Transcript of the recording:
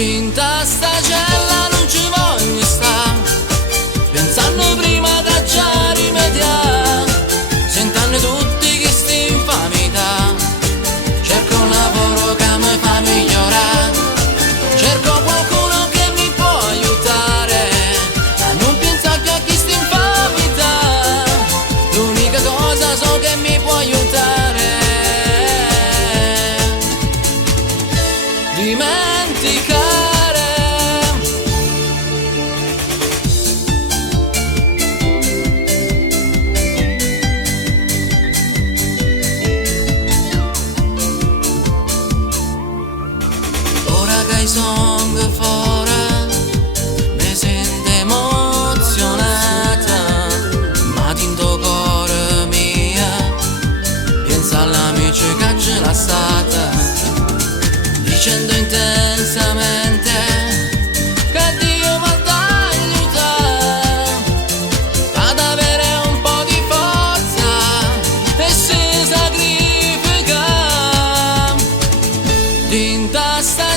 Tinta stagella non ci voglio sta, pensando prima da già rimediare, sentando tutti che sti infamità, cerco un lavoro che mi fa migliorare, cerco qualcuno che mi può aiutare, a non pensare che a chi sti infamità, l'unica cosa so che mi può aiutare, dimenticare. Ora che sono fuori mi sento emozionata, ma tinto cuore mia pensa all'amici che ce l'ha stata, dicendo intensamente che Dio mi ha aiutato ad avere un po' di forza e si sacrifica. Tinta sta